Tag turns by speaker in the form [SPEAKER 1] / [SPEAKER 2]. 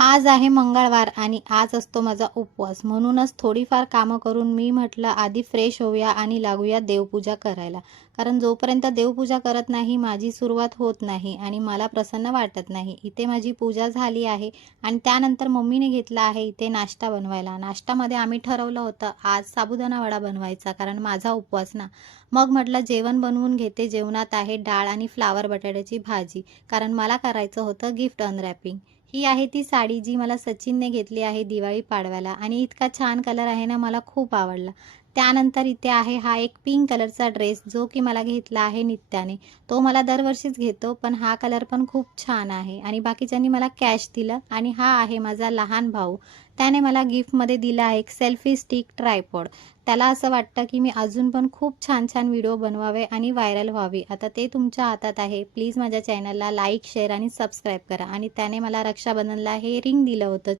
[SPEAKER 1] आज आहे मंगळवार आणि आज असतो माझा उपवास. म्हणूनच थोडीफार कामं करून मी म्हटलं आधी फ्रेश होऊया आणि लागूया देवपूजा करायला. कारण जोपर्यंत देवपूजा करत नाही माझी सुरुवात होत नाही आणि मला प्रसन्न वाटत नाही. इथे माझी पूजा झाली आहे आणि त्यानंतर मम्मीने घेतला आहे इथे नाश्ता बनवायला. नाश्त्यामध्ये आम्ही ठरवलं होतं आज साबुदाणा वडा बनवायचा कारण माझा उपवास ना. मग म्हटलं जेवण बनवून घेते. जेवणात आहे डाळ आणि फ्लावर बटाट्याची भाजी. कारण मला करायचं होतं गिफ्ट अनरॅपिंग ही आहे ती साडी जी मला सचिनने घेतली आहे दिवाळी पाडव्याला. आणि इतका छान कलर आहे ना मला खूप आवडला. त्यानंतर इथे आहे हा एक पिंक कलरचा ड्रेस जो की मला घेतला आहे नित्याने. तो मला दरवर्षीच घेतो पण हा कलर पण खूप छान आहे. आणि बाकीच्यांनी मला कॅश दिलं आणि हा आहे माझा लहान भाऊ. त्याने मला गिफ्टमध्ये दिला एक सेल्फी स्टिक ट्रायपॉड त्याला असं वाटतं की मी अजून पण खूप छान छान व्हिडिओ बनवावे आणि व्हायरल व्हावे. आता ते तुमच्या हातात आहे. प्लीज माझ्या चॅनलला लाईक शेअर आणि सबस्क्राईब करा. आणि त्याने मला रक्षाबंधनला
[SPEAKER 2] हे रिंग दिलं होतं.